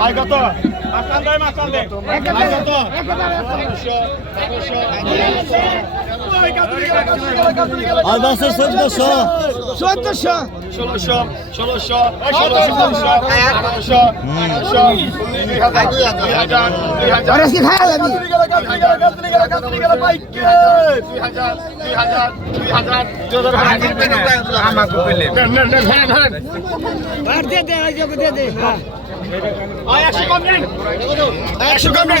ভাই কত মাস্টান দেয় মাস্টান দেয় কত আর বাসে চোদ্দশো চোদ্দশো ষোলোশো ষোলোশো ষোলোশো আঠারোশো আঠারোশো দুই হাজার দুই হাজার দুই হাজার দুই হাজার দুই হাজার একশো একশো কম নেন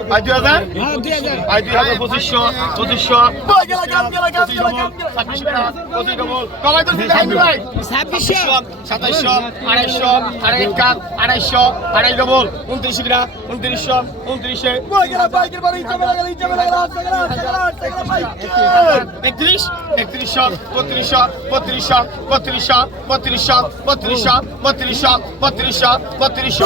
ভাই দুই হাজার? হ্যাঁ দুই হাজার। পঁচিশশো পঁচিশশো। সাতাইশশো আড়াইশো আড়াই কাপ আড়াইশো আড়াই ডবল উনত্রিশ গ্রাম উনত্রিশশো উনত্রিশে। একত্রিশ একত্রিশশো বত্রিশশো বত্রিশশো বত্রিশশো বত্রিশশো বত্রিশশো বত্রিশশো বত্রিশশো বত্রিশশো।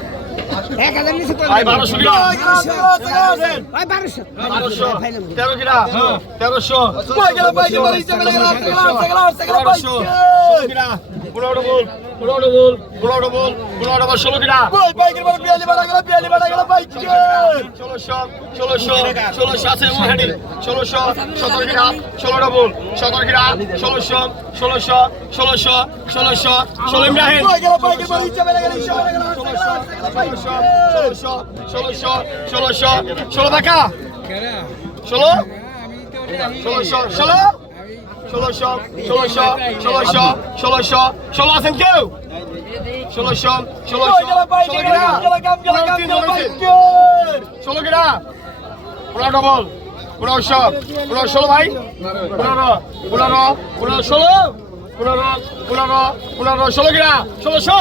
এক হাজার নিচে তেরোশো তেরোশো ষোলোশো ষোলোশো ষোলোশো আছে ষোলোশো সতেরো কিরা ষোলো ডবল সতেরো কিরা ষোলোশো ষোলোশো ষোলোশো ষোলোশো ষোলো ইব্রাহিম ষোলোশো ষোলোশো ষোলোশো ষোলো টাকা ষোলো ষোলোশো ষোলো ষোলোশো ষোলোশো ষোলোশো ষোলোশো ষোলো আছেন কেউ? ষোলোশো ষোলোশো ষোলো কিরা ষোলো কিরা পনেরো ডবল পনেরো ষোলো ভাই। পনেরো পনেরো পনেরো ষোলো। পনেরো পনেরো পনেরো ষোলো কিরা ষোলোশো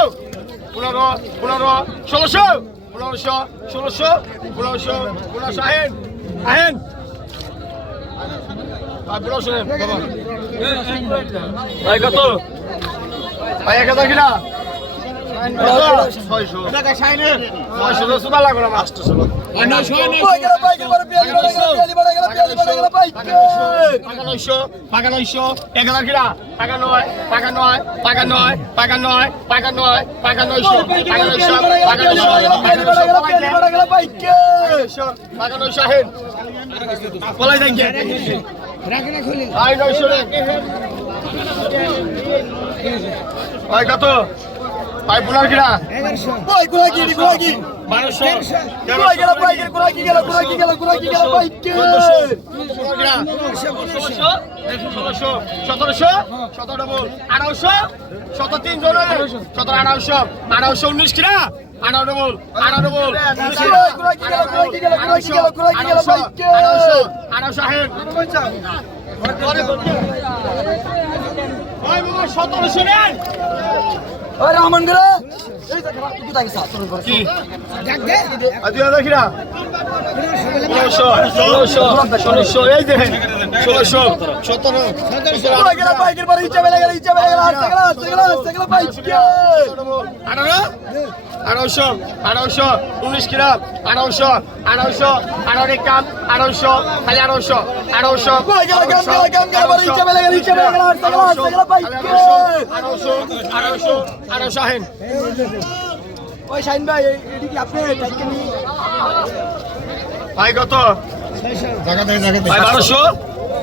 পনেরো পনেরো ষোলোশো পনেরোশো ষোলোশো পনেরোশো পনেরোশো আহেন আহেন। ভাই কত ভাই এক হাজার কিনা পলাই দেখ রাখে না খুলি ভাই নয়শো ভাই কত? ভাই পোলার কিনা? বারোশো ষোলোশো সতেরোশো সতেরো ডবল আঠারোশো শত তিন জন সতেরো আঠারোশো আঠারোশো উনিশ কিনা আঠারো ডবল আঠারো ডবল আঠারোশো আঠারোশো আহেন সতেরোশো নেন কি ডাক আঠারোশো আঠারোশো উনিশ কিরাম আঠারোশো আঠারোশো আঠারো কাম আঠারোশো খালি আঠারোশো আঠারোশো আঠারোশো আঠারোশো আঠারোশো আহেন। ওই শাইন ভাই এটি কি আপনি ভাই কত? ভাই বারোশো?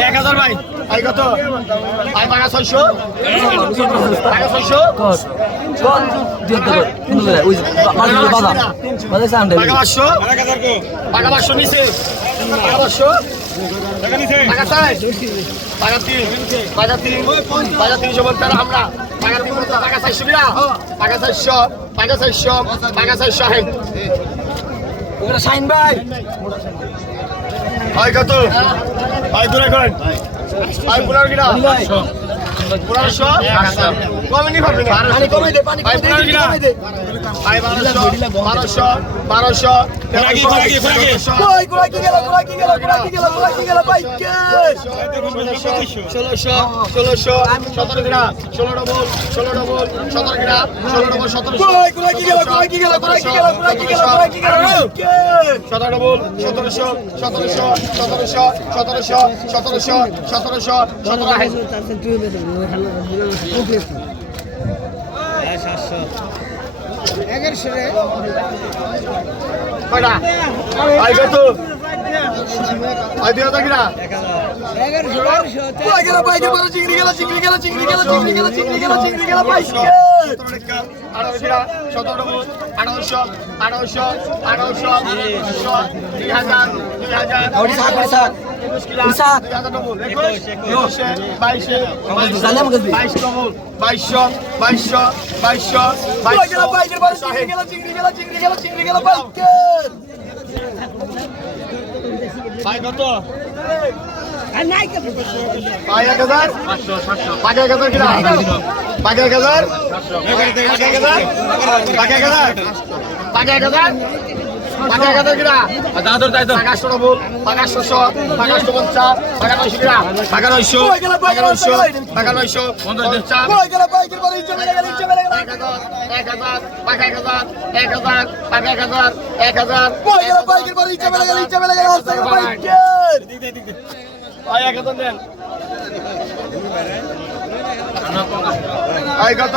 এক হাজার ভাই। আই কত? আই টাকা ছয়শো। টাকা ছয়শো। টাকা পাঁচশো। টাকা পাঁচশো নিচে। টাকা পাঁচশো। টাকা চাই টাকা তিন। টাকা তিন। টাকা তিনশো বলতে আমরা। টাকা তিন টাকা চারশো টাকা চারশো টাকা চারশো টাকা চারশো ওরা সাইন ভাই। ভাই কত ভাই দূরে করেন। ভাই পুরার কিনা? পুরার সব কমে নি পানি কমে দে পানি কমে দে। বারোশো বারোশো ষোলোশো ষোলোশো সতেরো গ্রাম ষোলো ডবল ষোলো ডবল সতেরো গ্রাম ষোলো ডবল সতেরো ডবল সতেরোশো সতেরোশো সতেরোশো সতেরোশো সতেরোশো সতেরোশো সতেরোশো একের সেরে কয়টা আই কত আই দুই হাজার কিনা আঠারোশো আঠারোশো আঠারোশো দুই হাজার দুই হাজার Baixou, টাকা একাত্তর গ্রাম দাদর দাদর টাকাশো নব্বই টাকাশো শো টাকাশো পঞ্চাশ টাকা নয়শো গ্রাম টাকা নয়শো টাকা নয়শো টাকা নয়শো পঞ্চাশ এক হাজার এক হাজার কত?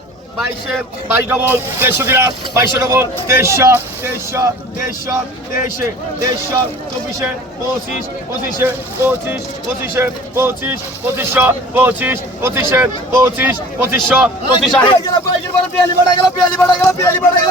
বাইশে বাইশ ডবল তেইশশো গ্রাম বাইশে ডবল তেইশশো তেইশশো তেইশশো তেইশে তেইশশো চব্বিশে পঁচিশ পঁচিশে পঁচিশ পঁচিশে পঁচিশ পঁচিশশো পঁচিশ পঁচিশে পঁচিশ পঁচিশশো পঁচিশ। বিয়ালি বাড়া